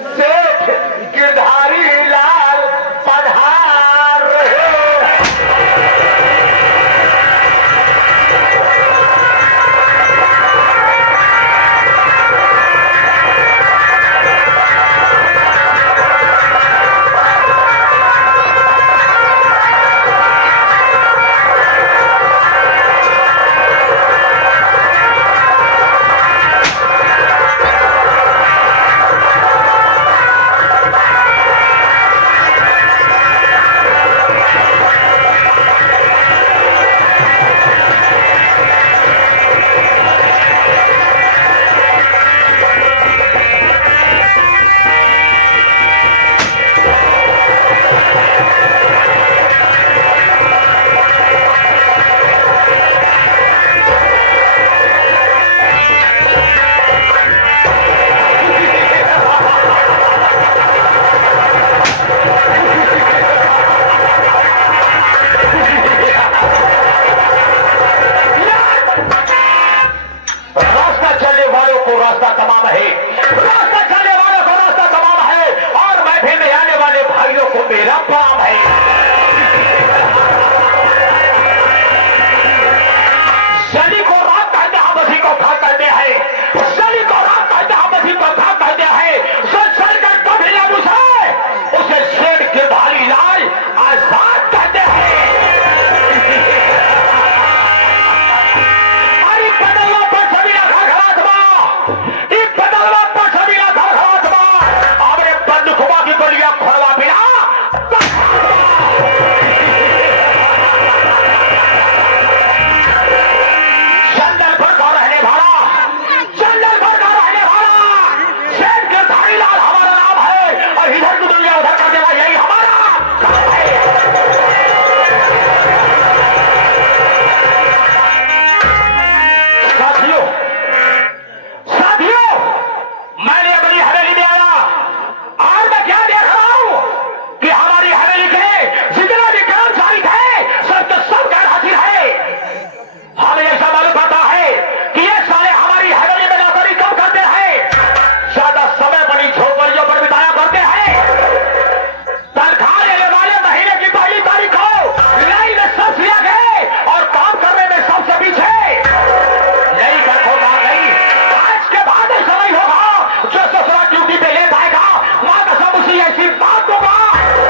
सेठ गिरधारी लाल पधार रहे। रास्ता तमाम है, रास्ता चलने वालों को रास्ता तमाम है, और मैं भी आने वाले भाइयों को मेरा प्रणाम है। शनि को रात कहते हैं, मसीह को था कहते हैं, शनि को रात कहते हैं, मसीह को था कहते हैं। उसे शेर गिरधारी लाल आजाद कहते हैं। खोलवा बिना चंदन भर का रहने वाला, चंदन भर का रहने वाला शेर गिरधारी लाल हमारा नाम है, और इधर की दुनिया उधर का जगह यही हमारा नाम है। साथियों, साथियों, मैंने अपनी हवेली में आया, और मैं क्या देख रहा हूं कि हमारी हवेली के जितना भी कर्मचारी थे सब तो सब गैर हाजिर है। हमें ऐसा मालूम पड़ता है कि ये साले हमारी हवेली में नौकरी कम करते हैं, ज्यादा समय बड़ी झोपड़ियों पर बिताया करते हैं। तनख्वाह लेने वाले महीने की पहली तारीख को लाइन में सब लिया गए और काम करने में सबसे पीछे यही कर होगा। नहीं, आज के बाद ऐसा नहीं होगा। जो ससुरा ड्यूटी पे ले जाएगा वहां का सब उसी ऐसी बात होगा,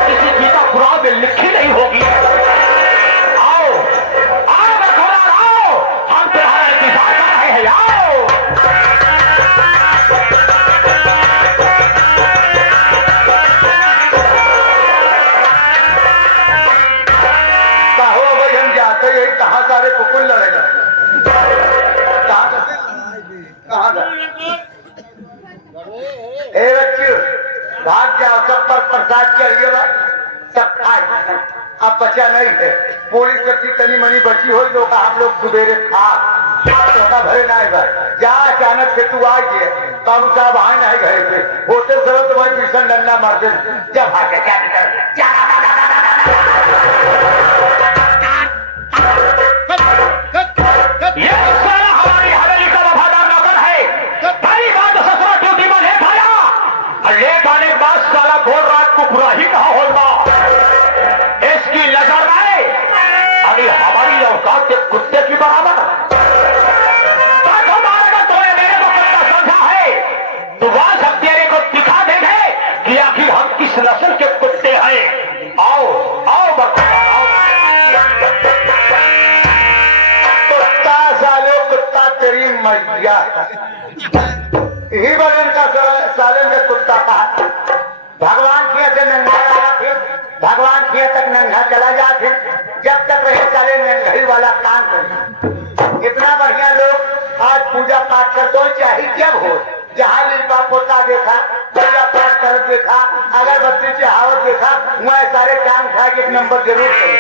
किसी चीज का कुरान में लिखी नहीं होगी। आओ आओ बखोरा आओ, हम तुम्हारा इंतजार कर रहे हैं। आओ कहो भाई, हम जाते ही कहाँ सारे कुकुल लड़ेगा, कहाँ गए? ए बच्चे भाग जाओ, सब पर प्रसाद चाहिए, सब खाए। अब बचा नहीं है, पुलिस की तनी मनी बची हो जो हम लोग सवेरे खा तो भरे ना है। जा अचानक से तू आ गए, बाबू साहब आए नहीं घरे पे होते जरूर तो भाई भीषण डंडा मार दे। जब भागे क्या हमारी हवेली का वफादार नौकर है। पहली बात तो ससुरा ड्यूटी में लेट आया, लेट आने के बाद साला भोर रात को पूरा ही कहा होगा। इसकी नजर में अभी हमारी औकात के कुत्ते की बराबर। तूने मेरे को कुत्ता समझा है, तो आज हम तेरे को दिखा देंगे कि आखिर हम किस नस्ल के कुत्ते हैं। आओ आओ बच्चा आओ। कुत्ता साले, कुत्ता तेरी मैया ही बने का साले में कुत्ता का। भगवान किए थे नंगा आया, फिर भगवान किए तक नंगा चला जा, फिर जब तक रहे साले नंगाई वाला काम कर। इतना बढ़िया लोग आज पूजा पाठ करते हो, चाहे जब हो, जहाँ लिपा पोता देखा, पूजा पाठ कर देखा, अगरबत्ती चढ़ावत देखा, वहाँ सारे काम खा के एक नंबर जरूर करें।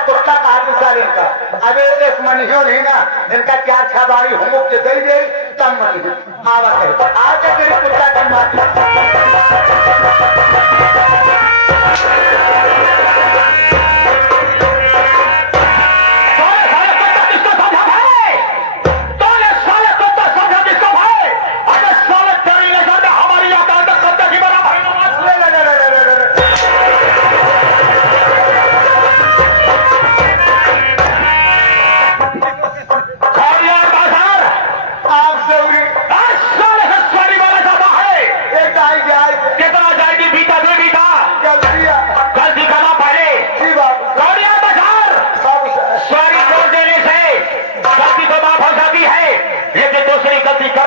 कुत्ता कहा साल इनका, अबे एक मनियो नहीं ना, इनका 4-6 बारी होमवर्क के दे दे तब मनियो आवा है। आज तक तेरे कुत्ता का मार साले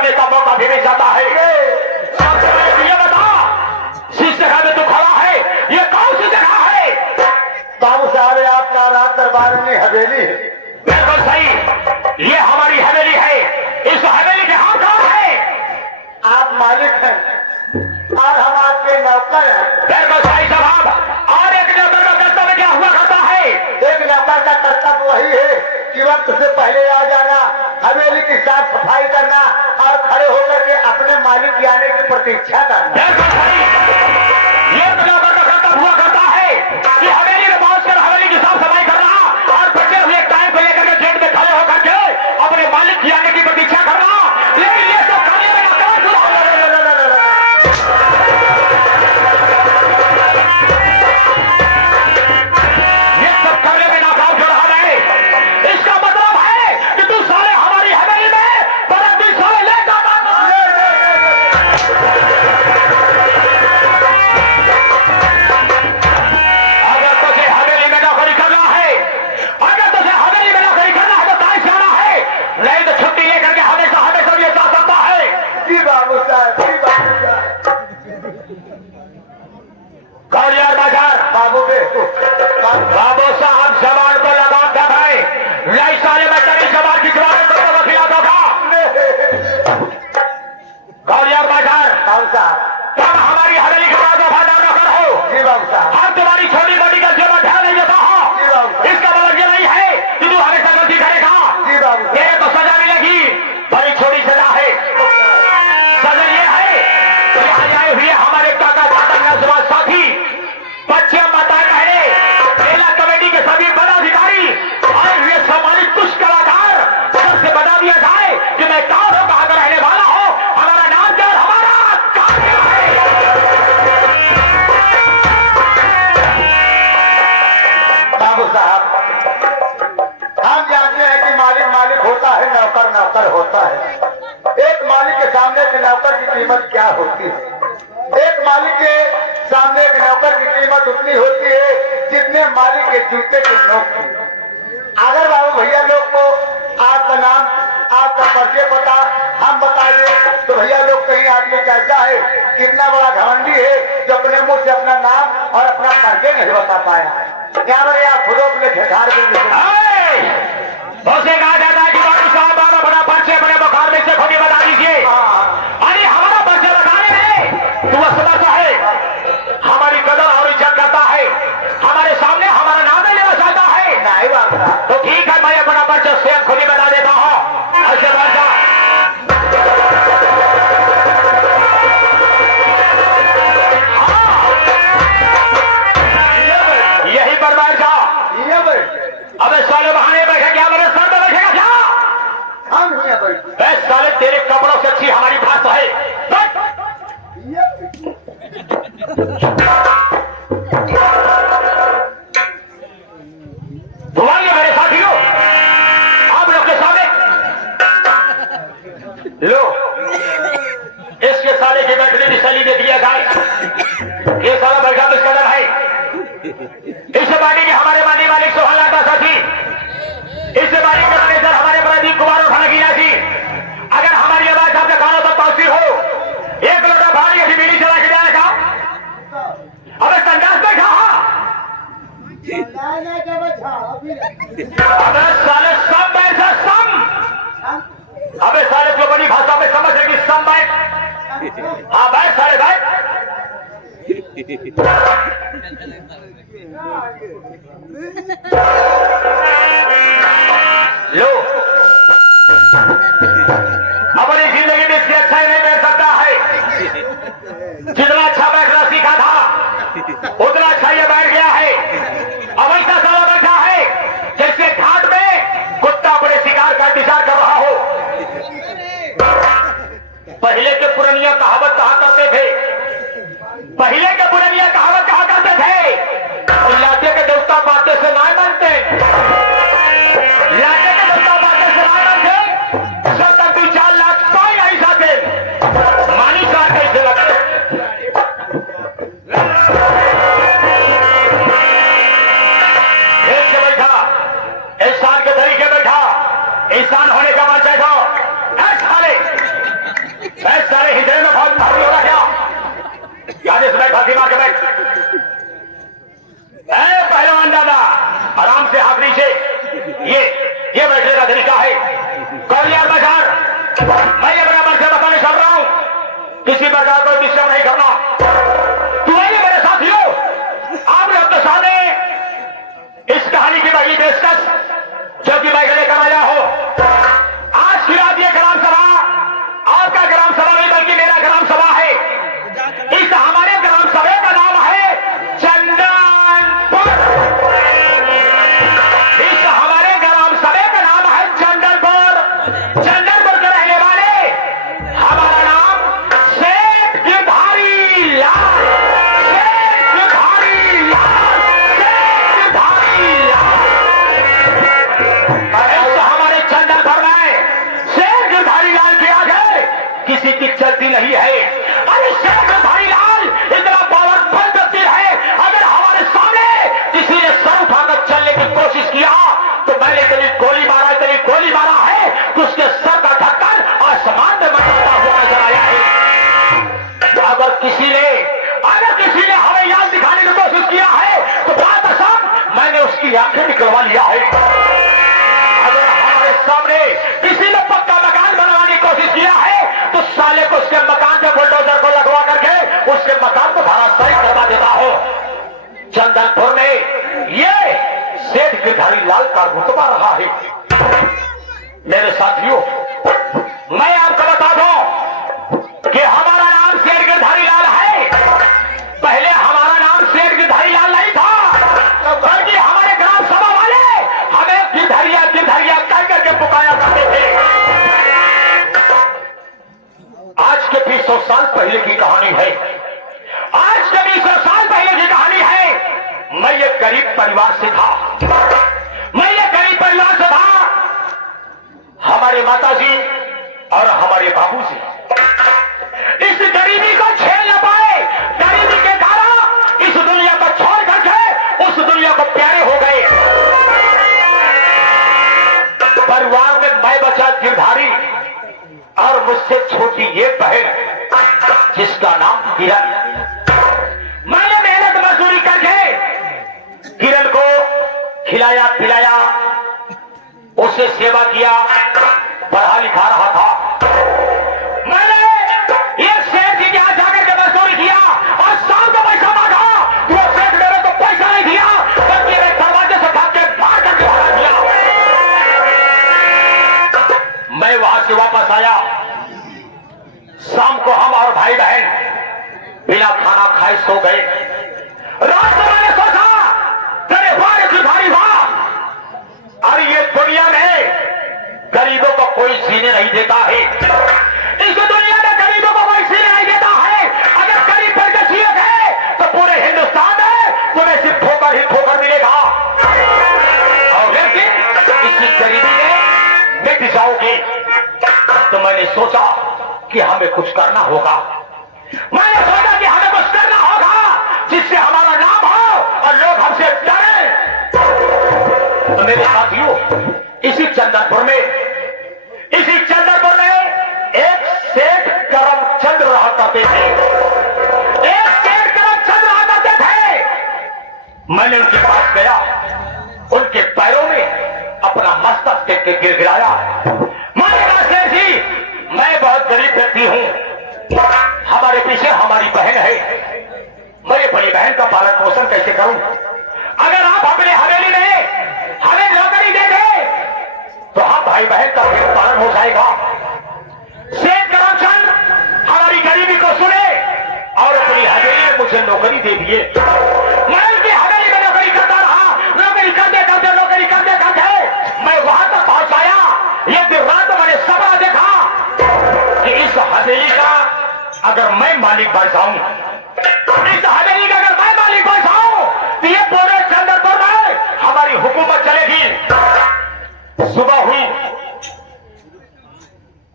करने का मौका भी नहीं जाता है। ये बता, जिस जगह में तू खड़ा है ये कौन सी जगह है? बाबू साहब आपका राज दरबार में हवेली है। बिल्कुल सही, ये हमारी हवेली है। इस हवेली के हम कौन है? आप मालिक हैं और हम आपके नौकर हैं। बिल्कुल सही जवाब। और एक नौकर का कर्तव्य क्या हुआ करता है? एक नौकर का कर्तव्य वही है कि वक्त से पहले आ जाना, हवेली की साफ सफाई करना और खड़े होकर के अपने मालिक के आने की प्रतीक्षा करना। बिल्कुल सही। ये नौकर का कर्तव्य हुआ करता है कि हवेली में पहुंचकर हवेली की साफ सफाई करना और बचे हुए टाइम को लेकर के गेट में खड़े होकर के अपने मालिक के आने की प्रतीक्षा करना। लेकिन ये सब करने में नाकाम हुआ। ये सब करने में नाकाम हो रहा है। इसका मतलब है कि तू साले हमारी हवेली में परंतु साले ले जाता। अगर तुझे हवेली में नौकरी करना है, अगर तुझे हवेली में नौकरी करना है तो टाइम से आना है, नहीं तो छुट्टी लेकर के हमेशा हमेशा ये जा सकता है। जी बाबू साहब, जी बाबू साहब। गौरियार बाजार बाबू के बाबू साहब जवान को लगाम दबाए, लई साले में तेरी जवान की जवान को खिला दोगा। गौरियार बाजार बाबू साहब। तुम हमारी हवेली के बाद वफादार नौकर हो। जी बाबू साहब। हम तुम्हारी छोटी मोटी गलतियों पर ध्यान नहीं देता हो। जी बाबू। इसका मतलब ये नहीं है कि तू हमेशा गलती करेगा। जी बाबू। तेरे तो सजा मिलेगी, बड़ी छोटी सजा है। सजा ये है कि यहाँ आए हुए हमारे काका दादा नौजवान साथी, बच्चे, माताएं, बहनें, मेला कमेटी के सभी पदाधिकारी आए हुए सम्मानित कुछ कलाकार, सबसे बता दिया जाए कि मैं कौन हूँ, कहाँ का रहने वाला हूँ, हमारा नाम क्या और हमारा काम क्या है। बाबू साहब, हम जानते हैं कि मालिक मालिक होता है, नौकर नौकर होता है। एक मालिक के सामने एक नौकर की कीमत क्या होती है? एक मालिक के सामने एक नौकर की कीमत उतनी होती है जितने मालिक के जूते की नोक की। अगर बाबू भैया लोग को आपका नाम, आपका परिचय पता हम बताइए तो भैया लोग कहीं आदमी कैसा है, कितना बड़ा घमंडी है जो अपने मुंह से अपना नाम और अपना परिचय नहीं बता पाया। क्या बोले आप खुद अपने ठेकार उसे कहा जाता है कि बाबू साहब आप अपना परिचय बड़े बुखार में से खुद ही बता दीजिए। अरे हमारा परिचय बताने में तू असमर्थ है, हमारी कदर और इज्जत करता है, हमारे सामने हमारा नाम नहीं लेना चाहता है। नहीं बाबा, तो ठीक है, मैं अपना परिचय स्वयं खुद ही बता देता हूँ। ऐसे बढ़ जा। यही पर बैठ जा। अबे साले बहाने बैठे क्या, मेरे सर पे बैठेगा क्या? हम यहाँ बैठ। बे साले तेरे कपड़ों से अच्छी हमारी भाषा है। बैठ। दुआइए मेरे साथियों, आप लोग के सामने लो, इसके साले की बैठने की शैली देख लिया जाए। ये साला बैठा किस कदर है। इस पार्टी के हमारे माननीय मालिक सोहन लाल साथी, इस पार्टी के मैनेजर हमारे प्रदीप कुमार और फनकीला जी, अगर हमारी आवाज आपके कानों तक पहुंचती हो, एक लोटा भारी ऐसी बीड़ी चला के जाएगा। अबे संन्यास बैठा। अबे साले सब बैठा सम। अबे साले जो बड़ी भाषा में समझ रहे कि सम बैठ। हाँ बैठ साले बैठ। लो, अपनी जिंदगी में इससे अच्छा ही नहीं बैठ सकता है। जितना अच्छा बैठना सीखा था उतना अच्छा ये बैठ गया है। अब ऐसा साला बैठा है जैसे घाट में कुत्ता बड़े शिकार का इंतजार कर रहा हो। पहले के पुरानिया कहावत कहा करते थे, पहले के पुरानिया कहावत कहा करते थे, लाते के देवता बातें से ना मानते, लाते के देवता बातें से ना मानते, सब तक 2-4 लाख तो ही जाते मानी कार कैसे लगते। लाठी मार के बैठ। पहलवान दादा आराम से हाथ नीचे। ये बैठने का तरीका है। कर यार बाजार, मैं ये बराबर से बताने चल रहा हूं, किसी प्रकार को डिस्टर्ब नहीं करना। तुम्हारे मेरे साथियों, आपने अपने सामने इस कहानी की बड़ी पेशकश जो कि मैं लेकर आया हूं। आज की रात ये ग्राम सभा आपका ग्राम सभा नहीं बल्कि मेरा ग्राम सभा है। इस हमारे ग्राम सभा का नाम है चंदनपुर। इस हमारे ग्राम सभा का नाम है चंदनपुर। चंदनपुर के रहने वाले, हमारा नाम सेठ गिरधारी लाल, सेठ गिरधारी लाल, सेठ गिरधारी लाल। इस हमारे चंदनपुर में सेठ गिरधारी लाल की आगे किसी की चलती नहीं है। अरे सेठ गिरधारी लाल इतना पावरफुल व्यक्ति है, अगर हमारे सामने किसी ने सर उठाकर चलने की कोशिश किया तो मैंने तेरी गोली मारा है तो उसके सर का ढक्कन आसमान में मंडराता हुआ नजर आया है। अगर किसी ने हमें याद दिखाने की कोशिश किया है तो बात सब मैंने उसकी आंखें निकलवा लिया है। अगर हमारे सामने किसी ने पक्का मकान बनवाने की कोशिश किया है तो साले को उसके मकान पे बुलडोजर को लगवा करके उसके मकान को धराशायी करवा देता हो। चंदनपुर में ये सेठ गिरधारी लाल का रुतबा रहा है। मेरे साथियों, मैं आपको बता दूं कि हमारा नाम सेठ गिरधारी लाल है। पहले हमारा नाम सेठ गिरधारी लाल नहीं था, बल्कि हमारे ग्राम सभा वाले हमें गिरधारिया कह करके पुकारा करते थे। आज के 200 साल पहले की कहानी है। आज के 200 साल पहले की कहानी है। मैं एक गरीब परिवार से था। हमारे माताजी और हमारे बाबूजी इस गरीबी को झेल न पाए। गरीबी के कारण इस दुनिया को छोड़ करके उस दुनिया को प्यारे हो गए। परिवार में मैं बचा गिरधारी और मुझसे छोटी ये बहन जिसका नाम किरण। मैंने मेहनत मजदूरी करके किरण को खिलाया पिलाया, उससे सेवा किया, पढ़ा लिखा रहा था। मैंने ये सेठ जी के यहां जाकर के मजदूरी किया और शाम को पैसा मांगा तो सेठ मेरे को पैसा नहीं दिया, बल्कि मेरे दरवाजे से भाग के मार करके भगा दिया। मैं वहां से वापस आया। शाम को हम और भाई बहन बिना खाना खाए सो गए। रात को मैंने सोचा, तेरे वाह गिरधारी वाह, अरे ये दुनिया में गरीबों को कोई जीने नहीं देता है। इस दुनिया में गरीबों को कोई जीने नहीं देता है। अगर गरीब करके जिए गए तो पूरे हिंदुस्तान में तुम्हें सिर्फ ठोकर ही ठोकर मिलेगा और लेकिन इसी गरीबी में मिट जाओगे। तो मैंने सोचा कि हमें कुछ करना होगा। मैंने सोचा कि हमें कुछ करना होगा जिससे हमारा नाम हो और लोग हमसे डरे। तो मेरे साथियों, इसी चंदनपुर में एक सेठ करमचंद रहा करते थे। मैंने उनके पास गया, उनके पैरों में अपना मस्तक टेक के गिड़गिड़ाया। मैंने कहा, सेठ जी, मैं बहुत गरीब व्यक्ति हूं, हमारे पीछे हमारी बहन है, मैं ये बड़ी बहन का पालन पोषण कैसे करूं? अगर आप अपने हवेली में हमें नौकरी दे दे तो हम भाई बहन का पालन हो जाएगा। सेठ करमचंद हमारी गरीबी को सुने और अपनी हवेली में मुझे नौकरी दे दिए। मैं उनकी हवेली में नौकरी करता रहा। नौकरी करते मैं वहां तक पहुंच आया। ये दिन रात मैंने सपना देखा कि इस हवेली का अगर मैं मालिक बन जाऊं, इस हवेली का अगर मैं मालिक बन जाऊं तो ये पूरे चंदनपुर में हमारी हुकूमत चलेगी। सुबह हुई,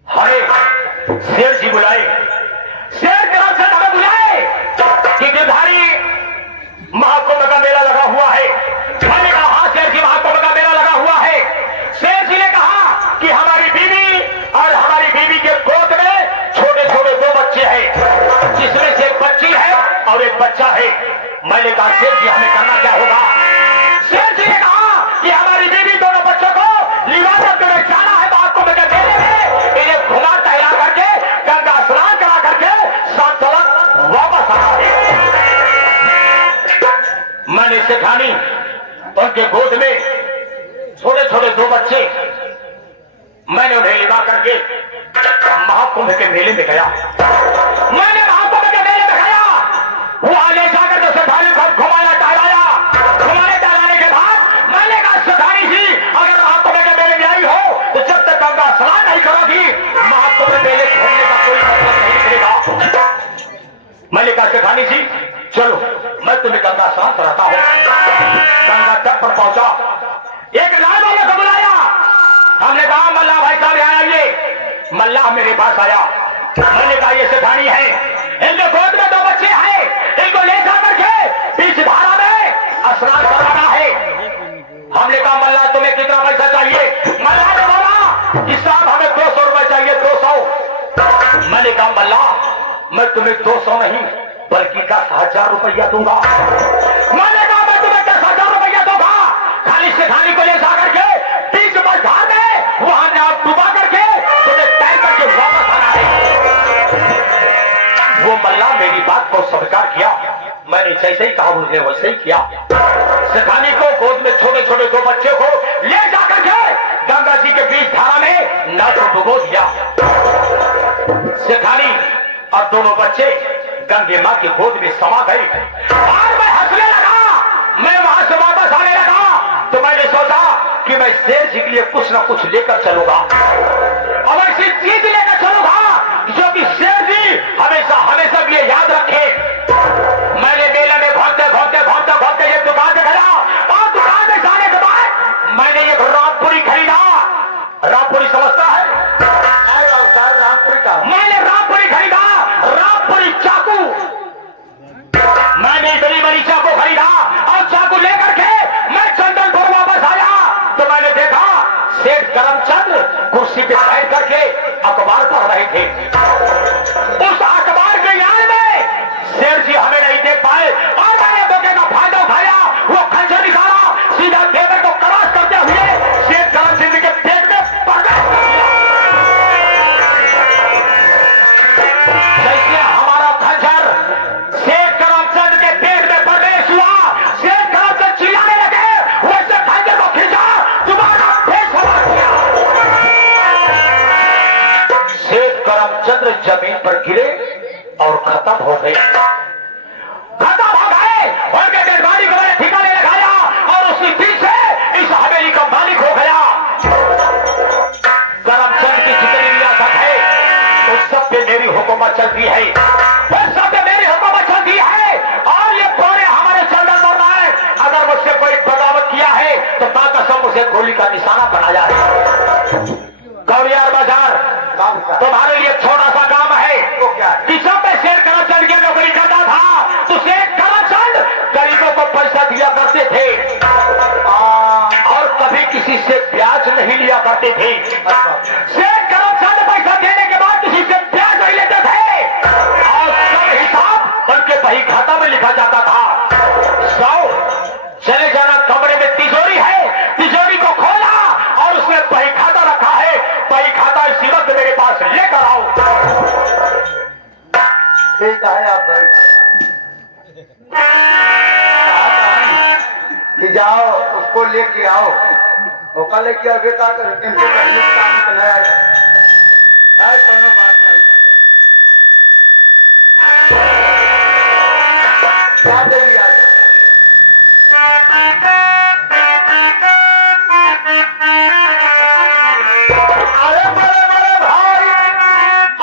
हमें शेर जी बुलाए। शेर करमचंद हमें बुलाए कि गिरधारी महाकुंभ का मेला लगा हुआ है। मैंने कहा, हाँ शेर जी, महाकुंभ का मेला लगा हुआ है। शेर जी ने कहा कि हमारी बीवी और हमारी बीवी के गोद में छोटे छोटे 2 बच्चे हैं, जिसमें से एक बच्ची है और एक बच्चा मैंने कहा शेर जी हमें करना क्या होगा? शेर जी ने कहा कि हमारी बीवी दोनों बच्चों को लिवासा तुम्हें जाना है बात को मेरे मेले में, इन्हें घुमा टहला करके गंगा स्नान करा करके सात तलक वापस आना है। मैंने सेठानी उनके गोद में छोटे छोटे दो बच्चे, मैंने उन्हें लिवा करके महाकुंभ के मेले में गया। मैंने महाकुंभ के मेले में गया, वहां ले जाकर के सेठानी को घुमाया टहलाया। घुमाने टहलाने के बाद मैंने कहा सेठानी जी अगर महाकुंभ के मेले में आई हो तो जब तक गंगा स्नान नहीं करोगी महाकुंभ मेले घूमने का कोई मतलब नहीं निकलेगा। मैंने कहा सेठानी जी चलो मैं तुम्हें गंगा स्नान कराता हूं। गंगा तट पर पहुंचा, एक लाल वाले को बुलाया। हमने कहा मल्लाह भाई साहब यहाँ आइए। मल्लाह मेरे पास आया। मैंने कहा ये सेठानी है, इनके गोद में दो बच्चे हैं, इनको ले जाकर के बीच धारा में स्नान करवाना है। हमने कहा मल्लाह तुम्हें कितना पैसा चाहिए? मल्लाह ने बोला कि साहब हमें 200 रुपए चाहिए, 200। मैंने कहा मल्लाह मैं तुम्हें 200 नहीं बल्कि 10,000 रुपया दूंगा। मैंने कहा मैं तुम्हें 10,000 रुपया दूंगा, खाली सेठानी को ले जाकर के बीच बाजार में वहां नाव डुबा करके तुम्हें तैर करके वापस आना है। वो मल्लाह मेरी बात को स्वीकार किया। मैंने जैसे ही कहा उसने वैसे ही किया। सेठानी को गोद में छोटे छोटे दो बच्चों को ले जाकर के गंगा जी के बीच धारा में नाव को डुबो दिया। सेठानी और दोनों बच्चे गंगे मां की गोद में समा गए और मैं हंसने लगा। मैं वहां से वापस आने लगा तो मैंने सोचा कि मैं शेर जी के लिए कुछ ना कुछ लेकर चलूंगा और ऐसी चीज लेकर चलूंगा जो कि शेर जी हमेशा हमेशा के लिए याद रखे। मैंने मेले में भागते भागते भागते भागते एक दुकान में गया और दुकान में जाने के बाद मैंने एक रामपुरी खरीदा। रामपुरी समझता है? रामपुरी का मैंने रामपुरी खरीदा, रामपुरी चाकू। मैंने बड़ी बड़ी चाकू खरीदा और चाकू लेकर के मैं चंदनपुर वापस आया तो मैंने देखा सेठ करमचंद कुर्सी पे बैठ करके अखबार पढ़ रहे थे। उस अखबार के याद में शेर जी हमें नहीं देख पाए और मैंने मौके का फायदा उठाया। वो खंजर निकाला, सीधा देवर को क्रॉस करते हुए शेर करमचंद के पेट में प्रवेश कर दिया। जैसे हमारा खंजर शेर करमचंद के पेट में प्रवेश हुआ, शेर करमचंद चिल्लाने लगे, वैसे खंजर को खींचा, दोबारा फिर सवार किया। शेर करमचंद जमीन पर गिरे और खत्म हो गए। खत्म हो गए और डेड बॉडी को मैंने ठिकाने लगाया और उसी दिन से इस हवेली का मालिक हो गया। करमचंद की जितनी रियासत है उस सब पे मेरी हुकूमत चलती है, उस सब पे मेरी हुकूमत चलती है और ये पूरे हमारे चंदन बोल रहा है अगर मुझसे कोई बगावत किया है तो बाकसम उसे गोली का निशाना बनाया है। गौरियार बाजार तुम्हारे लिए छोटा सा काम है कि जब मैं शेर करमचंद की नौकरी करता था तो शेर करमचंद गरीबों को पैसा दिया करते थे और कभी किसी से ब्याज नहीं लिया करते थे। शेर करमचंद पैसा देने के बाद किसी से ब्याज नहीं लेते थे और सब हिसाब उनके बही खाता में लिखा जाता था। 100 चले जाना कमरे में तिजोरी है, तिजोरी को खोला और उसमें बही खाता रखा है, बही खाता इसी वक्त मेरे पास लेकर आओ। ठीक है आप बैठ कि जाओ उसको लेके आओ। वो कल लेके आगे का इनके पहले काम तो है कोनो बात नहीं। क्या देवी आज अरे बड़े बड़े भाई,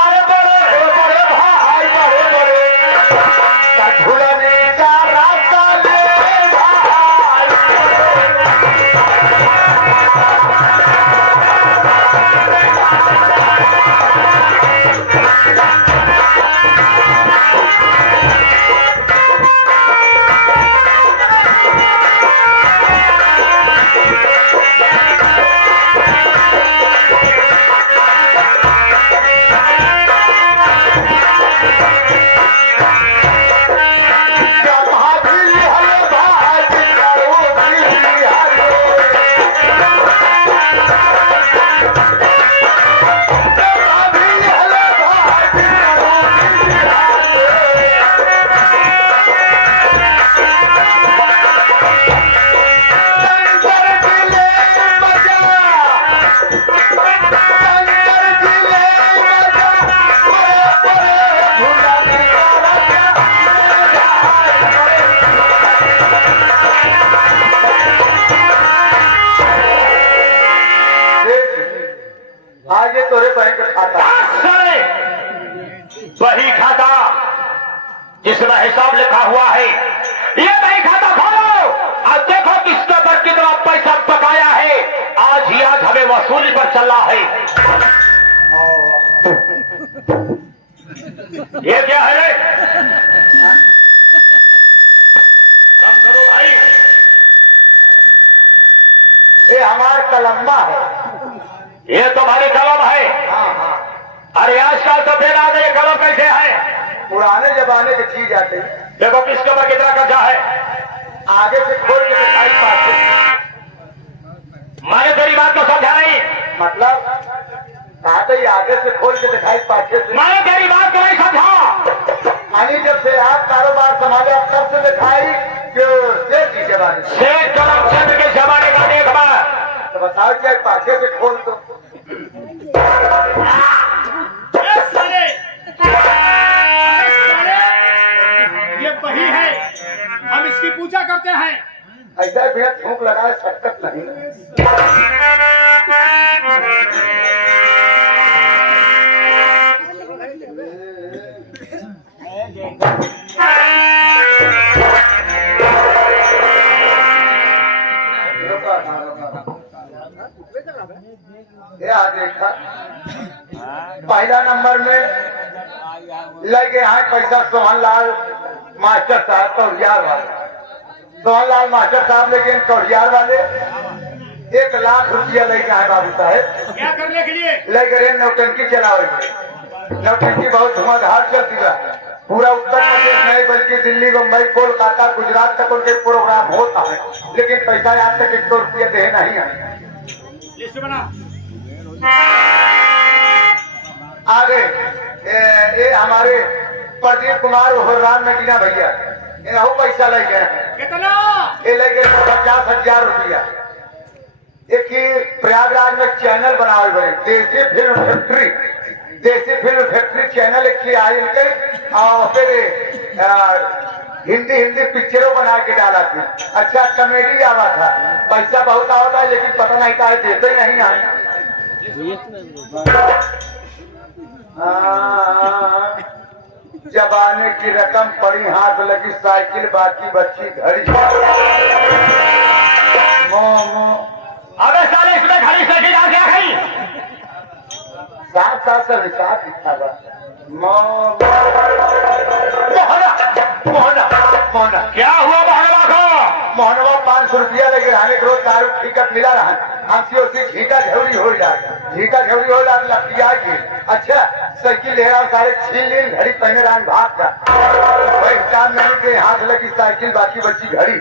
अरे बड़े बड़े भाई, बड़े बड़े झूलने का रास्ता ले भाई। तोरे बैंक खाता साले वही खाता जिसमें हिसाब लिखा हुआ है, ये वही खाता खोलो अब देखो किसके पर कितना पैसा बकाया है। आज ही आज हमें वसूली पर चल रहा है। ये क्या है रे? कम करो भाई। ये हमारा कलम्मा है। ये तुम्हारी कलम है? हाँ हाँ, अरे आजकल तो फिर आ गए कलम कैसे है? पुराने जमाने की चीज आती है। देखो किसके ऊपर कितना कर्जा है। आगे से खोल के दिखाई पाते, मैंने तेरी बात को समझा नहीं। मतलब कहा आगे से खोल के दिखाई पाते से मैंने तेरी बात को नहीं समझा। यानी जब से आप कारोबार संभाले तब से दिखाई कि सेठ जी के बारे में। सेठ करमचंद के जमाने का देख मैं। तो बताओ क्या पाछे से खोल दो। ये वही है, हम इसकी पूजा करते हैं। ऐसा भी थूक लगाए सकत नहीं। ये देखा पहला नंबर में लगे हैं पैसा सोहनलाल मास्टर साहब कौड़ियार वाले। सोहनलाल मास्टर साहब लेकिन कौड़ियार वाले 1 लाख रुपया लेके आए बाबू साहब। क्या करने के लिए? लेके रहे नौटंकी चलावे। नौटंकी बहुत धुआंधार चलती है। पूरा उत्तर प्रदेश नहीं बल्कि दिल्ली, मुंबई, कोलकाता, गुजरात तक उनके प्रोग्राम होता है, लेकिन पैसा आज तक 1 रुपया दे नहीं है। लिस्ट बना। आगे ये हमारे प्रदीप कुमार राम नगीना भैया इन्हों पैसा ले गए हैं। कितना? ये ले गए 50,000 रुपया। एक ही प्रयागराज में चैनल बनाए हुए देसी फिल्म फैक्ट्री। देसी फिल्म फैक्ट्री चैनल एक आई इनके, और फिर हिंदी पिक्चरों बना के डाला थी। अच्छा कॉमेडी आवा था, पैसा बहुत आता है लेकिन पता नहीं था देते ही नहीं आए। जबाने की रकम पड़ी हाथ लगी साइकिल बाकी बच्ची घड़ी। अबे साले इसमें घड़ी से गिरा क्या गई? साथ साथ हिसाब लिखा हुआ। मोहना क्या हुआ बहनवा को? मोहनवा 500 रुपया लेके आने के रोज दारू टिकट मिला रहा। हमसे उसी झीका झौरी हो जाता, झीका झौरी हो जाता लपटिया की। अच्छा साइकिल ले रहा, सारे छीन लीन घड़ी पहने रहा, भाग जा वही काम नहीं के हाथ लगी साइकिल बाकी बच्ची घड़ी।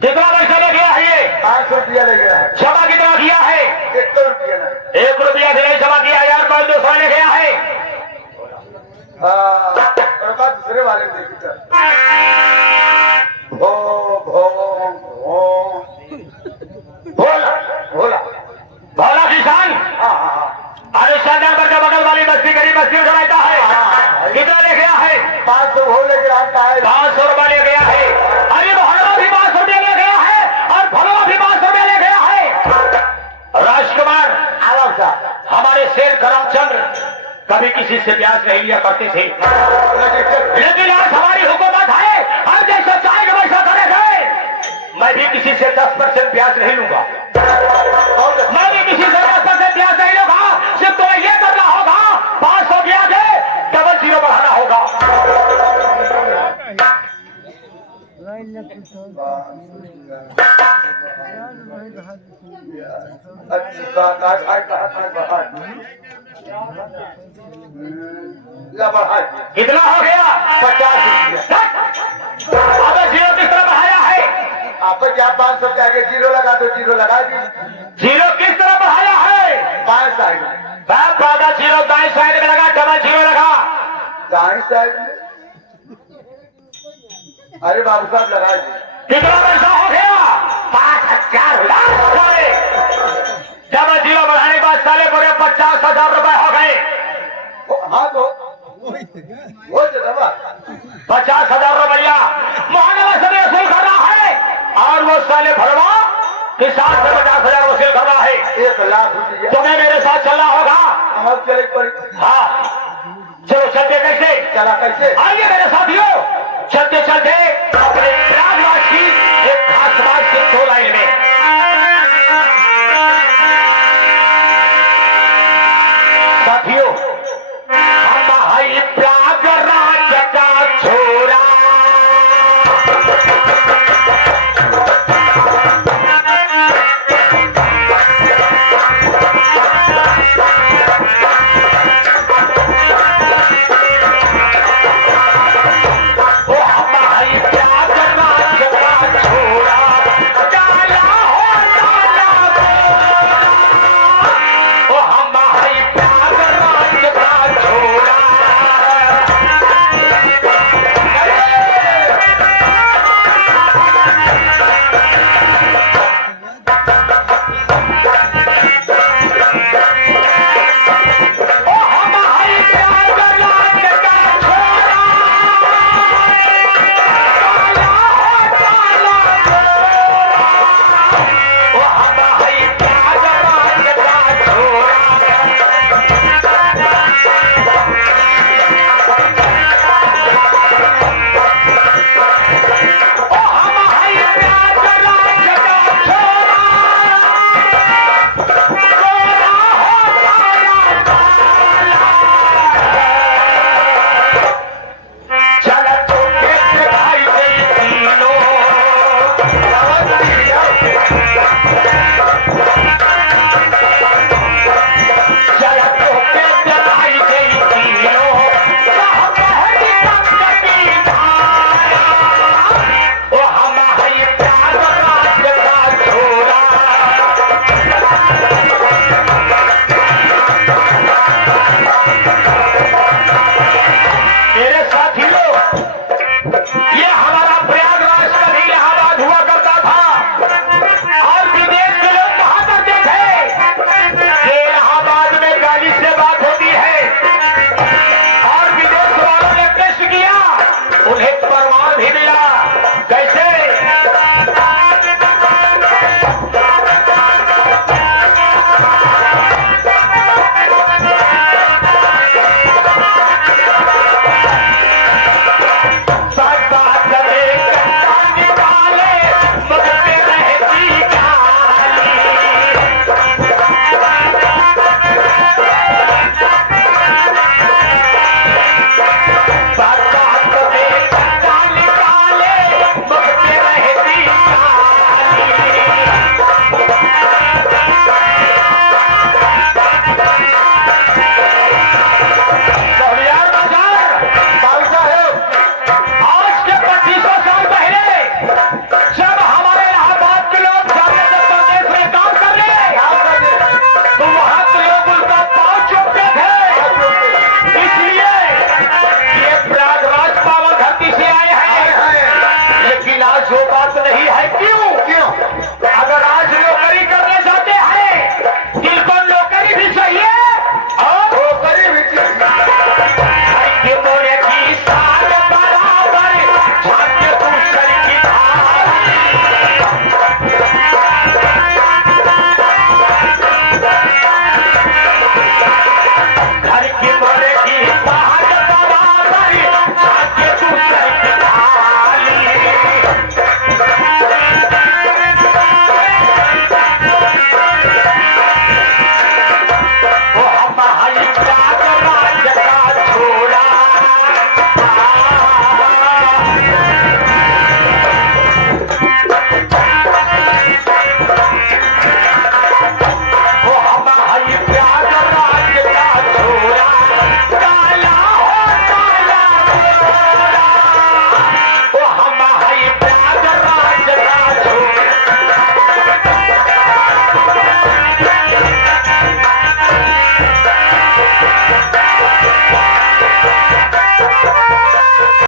कितना पैसा ले गया है ये? 500 रुपया ले गया है। जमा कितना किया है? 1 रुपया नहीं। 1 रुपया नहीं जमा किया यार, 500 ले गया है। दूसरे वाले देखी भो भो भो भोला भोला भोला किसान। अरे शानदार का बगल वाली बस्ती गरीब बस्ती में रहता है। कितना ले गया है? 500 भो लेके आता है। 500 रुपया ले गया है। अरे भोला भी 500 रुपया ले गया है और भोला भी 500 रुपया ले गया है। राजकुमार आवाज हमारे शेर करमचंद कभी किसी से ब्याज नहीं लिया करते थे, लेकिन आज हमारी हुकूमत है, हम जैसा चाहेंगे वैसा करेंगे। मैं भी किसी से 10% ब्याज नहीं लूंगा। मैं भी किसी से 10% ब्याज नहीं लूंगा। सिर्फ तुम्हें यह करना होगा, 500 ब्याज है, 00 बढ़ाना होगा। कितना हो गया? 50 रुपया। अबे 0 किस तरह बढ़ाया है? आप क्या 500 के आगे 0 लगा दो, 0 लगा दी। 0 किस तरह बढ़ाया है? 5 साइड बाप दादा 0 दाएं साइड में लगा, डबल 0 लगा। दाएं साइड में। अरे बाबू साहब लगा दी। कितना पैसा हो गया? 5,000 साले। डबल 0 बढ़ाने के बाद साले पूरे 50,000 रुपए हो गए। हाँ तो वो दबा 50,000 रुपया मोहल्ले से वसूल कर रहा है, और वो साले भरवा कि 750,000 वसूल करना है। 1,00,000 तुम्हें मेरे साथ चलना होगा। हमारे चले पड़ी। हाँ, चलो चलते कैसे? चला कैसे? आइए मेरे साथियों, चलते चलते अपने प्रयागराज की एक खास बात से 2 लाइन में। साथियों,